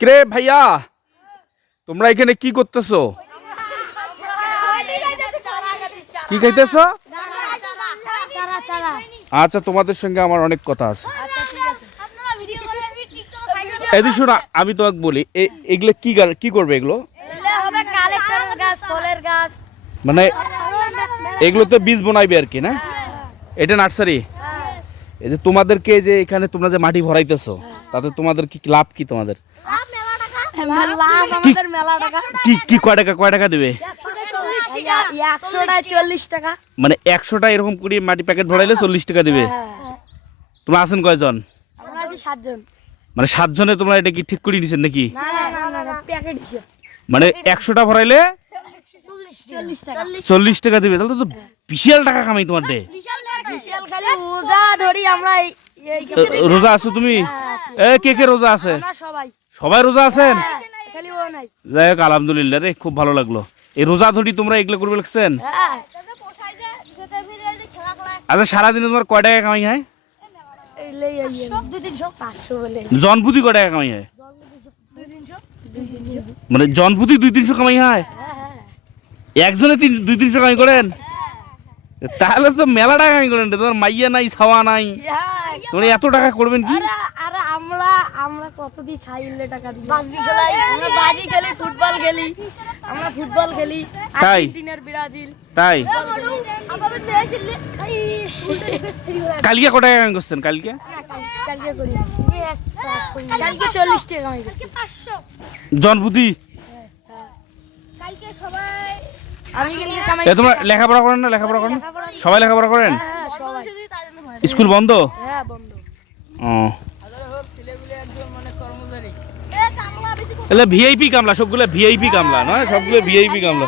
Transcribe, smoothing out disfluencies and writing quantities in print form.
কে ভাইয়া তোমরা এখানে কি করতেছো? কি খাইতেছো? আচ্ছা তোমাদের সঙ্গে আমার অনেক কথা আছে। এদি শোনা, আমি তোমাকে বলি এগুলো কি করবে? এগুলো মানে এগুলো তো বীজ বনাইবে আর কি, না? এটা নার্সারি। এই যে তোমাদেরকে যে এখানে তোমরা যে মাটি ভরাইতেছো তাতে তোমাদের কি লাভ? কি তোমাদের কি কয় টাকা দিবে? 40 টাকা। মানে 100টা এরকম করে মাটি প্যাকেট ভরাইলে 40 টাকা দিবে। তোমরা আছেন কয়জন? আমরা আছি 7 জন। মানে 7 জনে তোমরা এটা কি ঠিক করে নিছেন নাকি? না প্যাকেট হিসাব। মানে 100টা ভরাইলে 40 টাকা দিবে। তাহলে তো বিশাল টাকা কামাই তোমার দে। বিশাল খালি রোজা ধরি আমরা। রোজা আছো তুমি? কে রোজা আছে? সবাই রোজা আছেন? খালি ও নাই। যাই হোক আলহামদুলিল্লাহ রে, খুব ভালো লাগলো। এই রোজা ধরি তোমরা এগুলো করবে লাগছেন। আচ্ছা সারাদিনে তোমার কয় টাকা কামাই হয়? জনপ্রতি কয় টাকা কামাই হয়? মানে জনপ্রতি 200-300 কামাই হয়? একজনে 200-300 কামাই করেন? তাহলে তো মেলা টাকা কামাই করেন। তোমার মাইয়া নাই, ছাওয়া নাই, তোমরা এত টাকা করবেন কি? আরে আমরা কতদিন খাইলে টাকা দিই। আমরা বাজি খেলি, ফুটবল খেলি। আমরা ফুটবল খেলি তাই? আর্জেন্টিনার ব্রাজিল। তাই কালকে কয় টাকা কামাই করছেন? কালকে করি কালকে 40 টাকা কামাই করছি। জনপ্রতি? কালকে সবাই আমি কালকে কামাই। তোমরা লেখাপড়া করেন না? লেখাপড়া করেন? সবাই লেখাপড়া করেন? সবাই। স্কুল বন্ধ? হ্যাঁ বন্ধ। ও এলে ভিআইপি কামলা, সবগুলো ভিআইপি কামলা নয়, সবগুলো ভিআইপি কামলা।